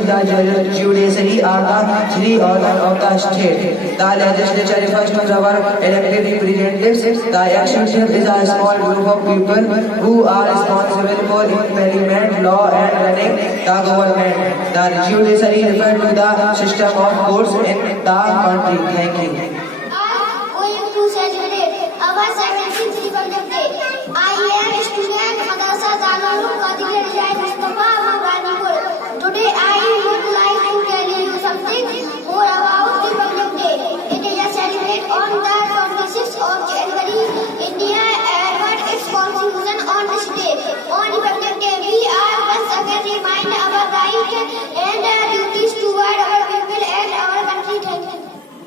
The judiciary are the three organs of the state. The legislature refers to our elected representatives. The executive is a small group of people who are responsible for implementing law and running the government. The judiciary refers to the system of courts in the country. Thank you. Going to celebrate our 17th Republic Day. I am student Madrasa Janarul Qadir Jai Mustafa Maganipur. Today I would like to tell you something more about Republic Day. It is celebrated on the 26th of January. India adopted its constitution on this day. On Republic Day, we are once again remind our rights and duties toward our people and our country. Thank you.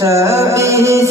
26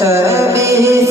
26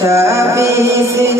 26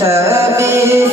26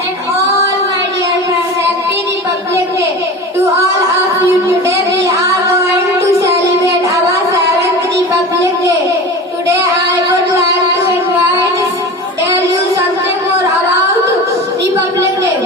And all my dear friends, happy Republic Day to all of you. Today we are going to celebrate our 7th Republic Day. Today I would like to tell you something more about Republic Day.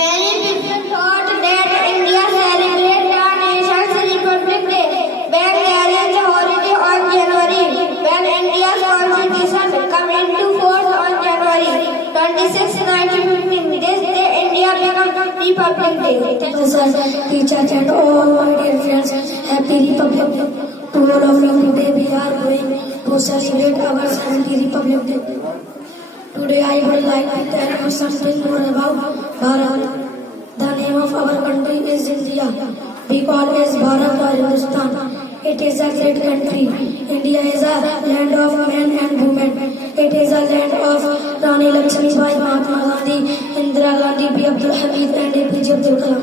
Many people thought that India celebrates the nation's Republic Day when there is a holiday on January, when India's constitution come into force on January 26, 1915. This day India became Republic Day. Thank you, sir, teachers, and all my dear friends. Happy Republic Day to all of you. Today we are going to celebrate our 7th Republic Day. Today I would like to tell you something more about Bharat. The name of our country is India. We call it Bharat or Hindustan. It is a great country. India is a land of men and women. It is a land of Rani Lakshmibai, Mahatma Gandhi, Indira Gandhi, B. Abdul Hamid, and APJ Abdul Kalam.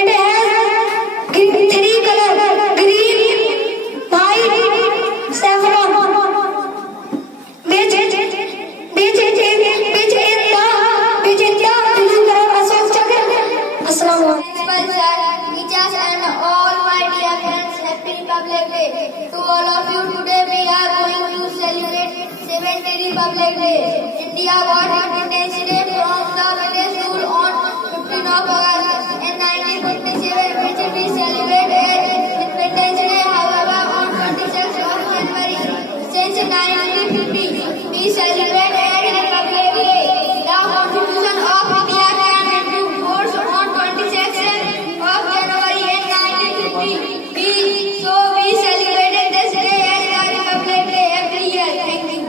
It has three colors: green, white, saffron. Which is the blue color Ashok Chakra. Assalamualaikum. Teachers and all my dear friends, Happy Republic Day. To all of you, today we are going to celebrate 70th Republic Day. India got independence day from the British rule on 15th of August in 1947, which we celebrate as Independence Day. However, on 26th of January since 1950, we celebrate as Republic Day. The Constitution of India came into force on 26th of January in 1950. So we celebrated this day as the Republic Day every year. Thank you.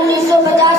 1950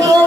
2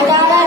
18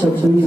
26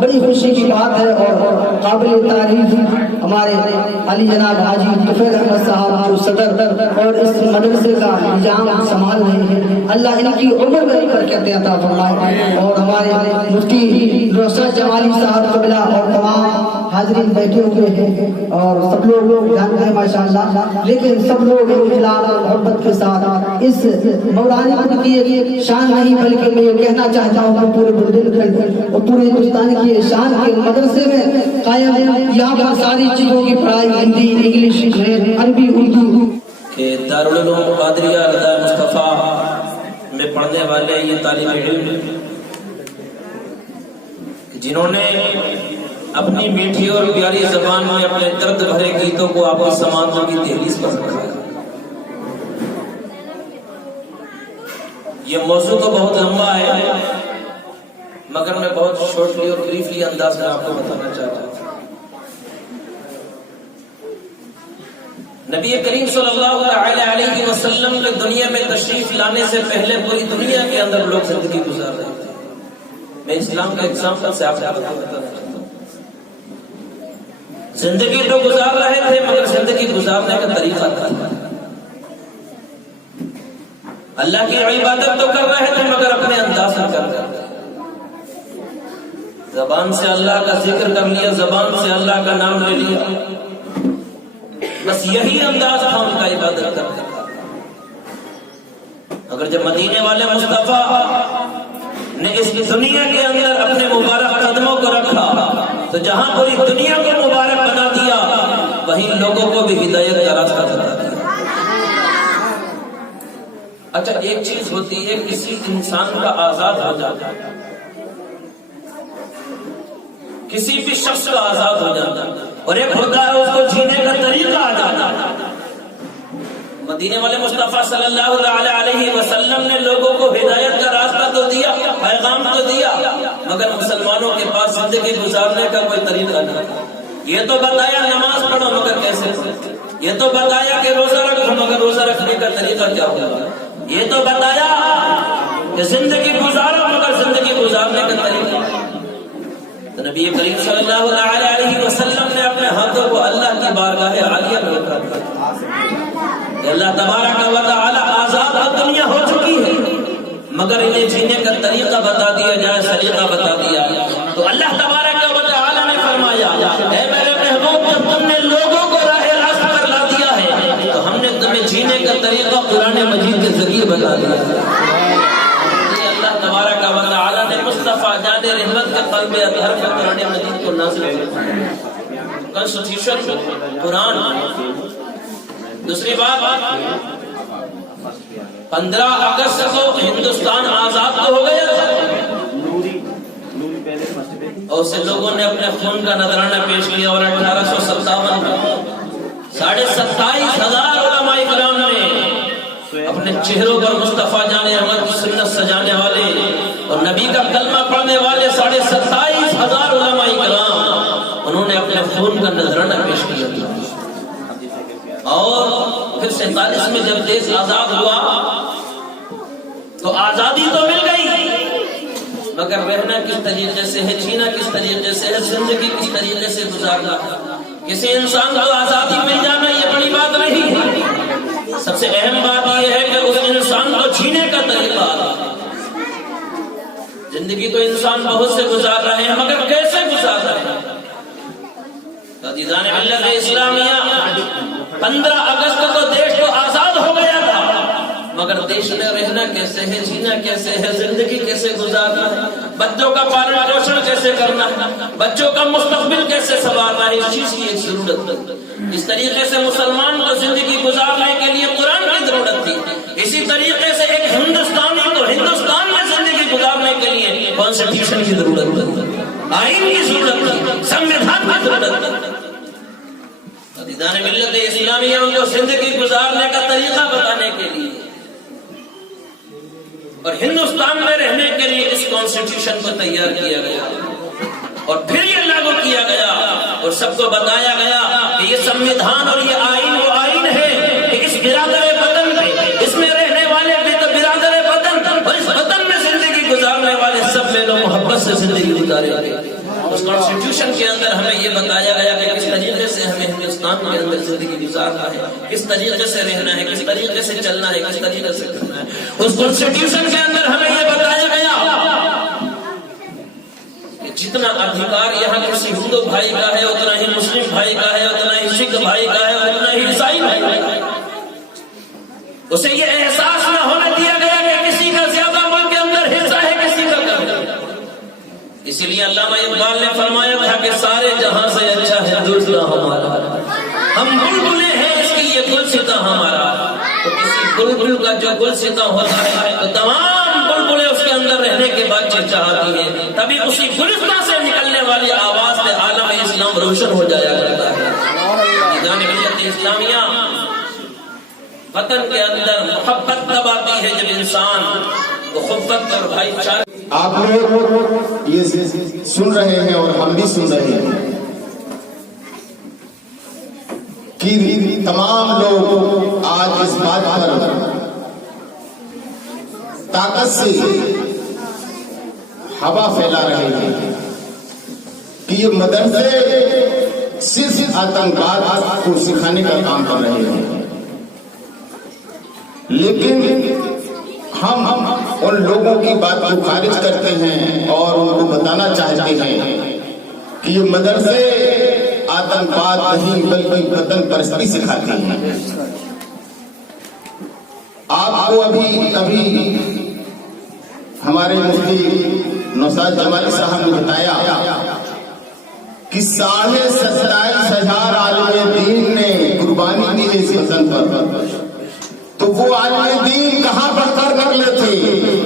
بڑی خوشی کی بات ہے اور قابل تعریف ہمارے علی جناب حاجی طفیل احمد صاحب جو صدر اور اس مدرسے کا انجام سنبھال رہے ہیں، اللہ ان کی عمر میں برکت عطا فرمائے، اور ہمارے مفتی نصرت جمالی صاحب قبلہ اور تمام حاضرین بیٹھے ہوئے ہیں اور سب لوگ جانتے ہیں ماشاءاللہ، لیکن سب لوگ اخلاص اور محبت کے ساتھ اس مولانی پور کی شان نہیں بلکہ میں یہ کہنا چاہتا ہوں کہ پورے بلدن اور پورے ہندوستان کی شان کے مدرسے میں قائم ہے، یہاں پر ساری چیزوں کی پڑھائی ہندی، انگلش، عربی، اردو کہ دارالعلوم قادریہ رضا مصطفیٰ میں پڑھنے والے یہ طالب علم جنہوں نے اپنی میٹھی اور پیاری زبان میں اپنے درد بھرے گیتوں کو آپ کی سماعتوں کی دہلیز پر رکھا ہے۔ یہ موضوع تو بہت لمبا ہے مگر میں بہت شارٹلی اور بریفلی انداز میں آپ کو بتانا چاہتا ہوں۔ نبی کریم صلی اللہ علیہ وسلم کے دنیا میں تشریف لانے سے پہلے پوری دنیا کے اندر لوگ زندگی گزار رہے تھے۔ میں اسلام کا ایگزامپل سے آپ کو بتانا چاہتا ہوں۔ زندگی تو گزار رہے تھے مگر زندگی گزارنے کا طریقہ تھا۔ اللہ کی عبادت تو کر رہے تھے مگر اپنے انداز میں کر رہے تھے۔ زبان سے اللہ کا ذکر کر لیا، زبان سے اللہ کا نام لے لیا، بس یہی انداز تھا ان کا عبادت کرنے کا۔ اگر جب مدینے والے مصطفیٰ نے اس دنیا کے اندر اپنے مبارک قدموں کو رکھا تو جہاں پوری دنیا کو مبارک بنا دیا وہیں لوگوں کو بھی ہدایت کا راستہ بتا دیا۔ اچھا ایک چیز ہوتی ہے کسی انسان کا آزاد ہو جاتا، کسی بھی شخص کا آزاد ہو جاتا، اور ایک ہوتا ہے اس کو جینے کا طریقہ آ جاتا۔ مدینے والے مصطفیٰ صلی اللہ علیہ وسلم نے لوگوں کو ہدایت کا راستہ تو دیا، پیغام تو دیا، مگر مسلمانوں کے پاس زندگی گزارنے کا کوئی طریقہ نہیں۔ یہ تو بتایا نماز پڑھو مگر کیسے پڑھو، یہ تو بتایا کہ روزہ رکھو مگر روزہ رکھنے کا طریقہ کیا ہوگا، یہ تو بتایا کہ زندگی گزارو مگر زندگی گزارنے کا طریقہ۔ تو نبی کریم صلی اللہ علیہ وسلم نے اپنے ہاتھوں کو اللہ کی بارگاہ عالیہ میں رکھا تھا کہ اللہ تبارک و تعالی آزاد دنیا ہو چکی ہے مگر انہیں جینے کا طریقہ بتا دیا جائے، سلیقہ بتا دیا۔ تو اللہ تبارک و تعالی نے فرمایا اے میرے محبوب جب تم نے لوگوں کو راہ راست پر لا دیا ہے تو ہم نے تمہیں جینے کا طریقہ قرآن مجید کے ذریعے بتا دیا۔ اللہ تبارک و تعالی نے مصطفیٰ جان رحمت کے قلب اطہر پر قرآن مجید کو نازل کیا، کانسٹیٹیوشن قرآن۔ دوسری بات 15 اگست کو ہندوستان آزاد تو ہو گیا تھا اور اسے لوگوں نے اپنے خون کا نذرانہ پیش کیا، اور 1857 میں 27,500 علماء کرام نے اپنے چہروں پر مصطفیٰ جان احمد کی سنت سجانے والے اور نبی کا کلمہ پڑھنے والے 27,500 علماء کرام انہوں نے اپنے خون کا نذرانہ پیش کیا تھا۔ اور پھر 47 میں جب دیش آزاد ہوا تو آزادی تو مل گئی مگر رہنا کس طریقے سے ہے، جینا کس طریقے سے ہے، زندگی کس طریقے سے گزارنا۔ کسی انسان کو آزادی مل جانا یہ بڑی بات نہیں ہے، سب سے اہم بات یہ ہے کہ اس انسان کو جینے کا طریقہ۔ زندگی تو انسان بہت سے گزار رہے ہیں مگر کیسے گزار رہے ہیں؟ عزیزان ملت اسلامیہ 15 اگست کو دیش تو آزاد ہو گیا تھا مگر دیش میں رہنا کیسے ہے، جینا کیسے ہے، زندگی کیسے گزارنا ہے، بچوں کا پالن پوشن کیسے کرنا ہے، بچوں کا مستقبل کیسے سنوارنا ہے، اس چیز کی ایک ضرورت ہے۔ اس طریقے سے مسلمان کو زندگی گزارنے کے لیے قرآن کی ضرورت تھی، اسی طریقے سے ایک ہندوستانی کو ہندوستان میں زندگی گزارنے کے لیے کانسٹیٹیوشن کی ضرورت ہے، آئین کی ضرورت ہے، سمویدھان کی ضرورت ہے۔ عزیزان ملت اسلامیہ ان کو زندگی گزارنے کا طریقہ بتانے کے لیے اور ہندوستان میں رہنے کے لیے اس کانسٹیٹیوشن کو تیار کیا گیا اور پھر یہ لاگو کیا گیا اور سب کو بتایا گیا کہ یہ سمویدھان اور یہ آئین وہ آئین ہے کہ اس برادر وطن پہ، اس میں رہنے والے برادر وطن اور اس وطن میں زندگی گزارنے والے سب میں لوگ محبت سے زندگی گزارے گئے۔ اس کانسٹیٹیوشن کے اندر ہمیں یہ بتایا گیا کہ کس طریقے سے ہمیں ہندوستان کے اندر زندگی گزارنا ہے، کس طریقے سے رہنا ہے، کس طریقے سے چلنا ہے، کس طریقے سے کرنا ہے. اس کانسٹیٹیوشن کے اندر ہمیں یہ بتایا گیا کہ جتنا ادھیکار یہاں کسی ہندو بھائی کا ہے اتنا ہی مسلم بھائی کا ہے، اتنا ہی سکھ بھائی کا ہے، اتنا ہی عیسائی بھائی کا ہے. اسے یہ احساس نہ ہونے دیا گیا کہ کسی کا زیادہ ملک کے اندر حصہ ہے، کسی کا کم ہے. اسی لیے علامہ اقبال نے فرمایا تھا کہ سارے جہاں سے اچھا ہندوستان ہمارا، ہم بلبلیں ہیں اس کی یہ گلستاں ہمارا. تو کسی بلبل کا جو گلستاں ہوتا ہے تو تمام بلبلیں اس کے اندر رہنے کے بعد چہچہاتی ہیں، تبھی اسی گلستاں سے نکلنے والی آواز سے عالم اسلام روشن ہو جایا کرتا ہے. میدان ملت اسلامیہ وطن کے اندر محبت تب آتی ہے جب انسان محبت اور بھائی چارے. آپ لوگ یہ سن رہے ہیں اور ہم بھی سن رہے ہیں کہ تمام لوگ آج اس بات پر طاقت سے ہوا پھیلا رہے ہیں کہ یہ مدرسے صرف آتنکواد کو سکھانے کا کام کر رہے ہیں. لیکن ہم ان لوگوں کی بات کو خارج کرتے ہیں اور ان کو بتانا چاہتے ہیں کہ یہ مدرسے آتنکواد نہیں بلکہ وطن پرستی سکھاتے ہیں. آپ کو ابھی ہمارے مفتی نوشاد جمالی صاحب نے بتایا کہ 27,500 عالم دین نے قربانی دی اس وطن پر. تو وہ عالم دین کہاں پڑھ کر نکلے تھے؟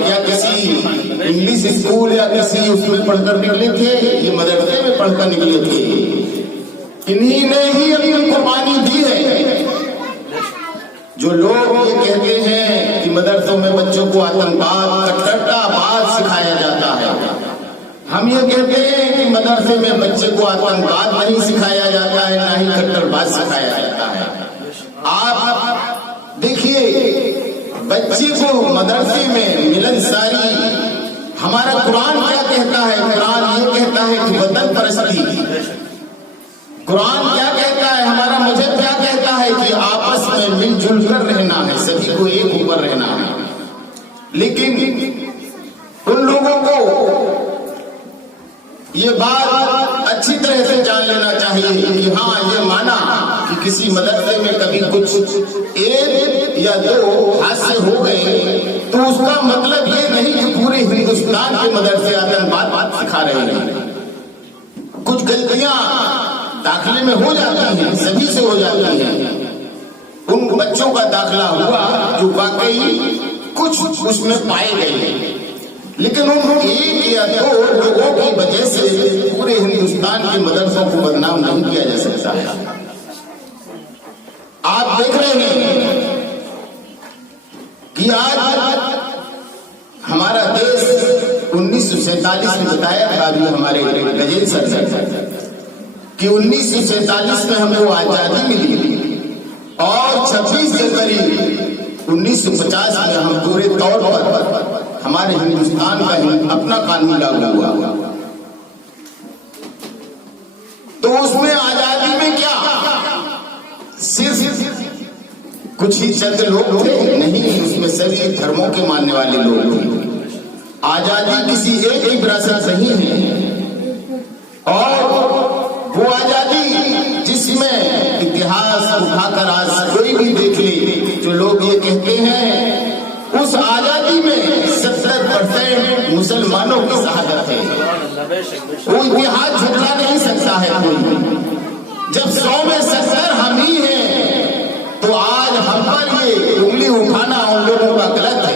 یا کسی انگلش اسکول یا کسی اس میں پڑھ کر نکلے تھے؟ یہ مدرسے میں پڑھ کر نکلے تھے. انہی نے ہی اپنی قربانی دی ہے. جو لوگ یہ کہتے ہیں کہ مدرسوں میں بچوں کو آتنکواد کٹھرتا بات سکھایا جاتا ہے، ہم یہ کہتے ہیں کہ مدرسے میں بچے کو آتنکواد نہیں سکھایا جاتا ہے، نہ ہی کٹر بات سکھایا جاتا ہے. آپ دیکھیے بچے کو مدرسے میں ملنساری، ہمارا قرآن کیا کہتا ہے؟ قرآن یہ کہتا ہے کہ وطن پرستی. قرآن کیا کہتا ہے؟ ہمارا مذہب کیا کہتا ہے کہ آپس میں مل جل کر رہنا ہے، سبھی کو ایک اوپر رہنا ہے. لیکن ان لوگوں کو یہ بات اچھی طرح سے جان لینا چاہیے کہ ہاں یہ مانا کہ کسی مدرسے میں کبھی کچھ 1 یا 2 حادثے ہو گئے تو اس کا مطلب یہ نہیں کہ پورے ہندوستان کے مدرسے آتنکواد سکھا رہے ہیں. کچھ غلطیاں داخلے میں ہو جاتی ہیں، سبھی سے ہو جاتی ہیں. ان بچوں کا داخلہ ہوا جو واقعی کچھ اس میں پائے گئے، لیکن ان 1 یا 2 لوگوں کی وجہ سے پورے ہندوستان کے مدرسوں کو بدنام نہیں کیا جا سکتا ہے. آپ دیکھ رہے ہیں کہ آج ہمارا دیش 1947 میں بتایا تھا ابھی ہمارے گجیل سر کہ 1947 میں ہمیں وہ آزادی ملی اور 26 جنوری 1950 میں ہم پورے طور پر ہمارے ہندوستان کا اپنا قانون لاگو ہوا. تو اس میں آزادی میں کیا صرف کچھ ہی چند لوگ تھے؟ نہیں، اس میں سبھی دھرموں کے ماننے والے لوگ تھے. آزادی کسی ایک کی وراثت نہیں ہے، اور وہ آزادی جس میں اتہاس اٹھا کر آج کوئی بھی دیکھ لے، جو لوگ یہ کہتے ہیں اس آزادی میں 70% مسلمانوں کی شہادت ہے. وہ اتحاد جھٹلا نہیں سکتا ہے کوئی. جب 100 میں 70 ہم ہی ہیں تو آج ہم پر یہ انگلی اٹھانا ان لوگوں کا غلط ہے.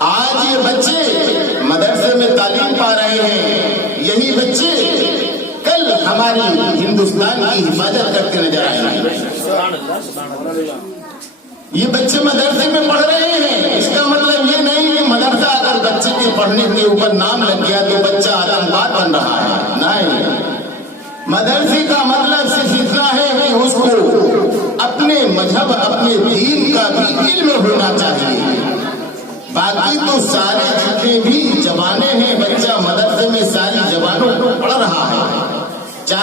آج یہ بچے مدرسے میں تعلیم پا رہے ہیں، یہی بچے کل ہماری ہندوستان کی حفاظت کرتے نظر آئیں گے. یہ بچے مدرسے میں پڑھ رہے ہیں، اس کا مطلب یہ نہیں کہ مدرسہ اگر بچے کے پڑھنے کے اوپر نام لگ گیا تو بچہ آتنکواد بن رہا ہے. نہیں، مدرسے کا مطلب صرف اتنا ہے کہ اس کو اپنے مذہب اپنے دین کا بھی علم ہونا چاہیے. باقی تو سارے جتنے بھی زبانیں ہیں بچہ مدرسے میں ساری زبانوں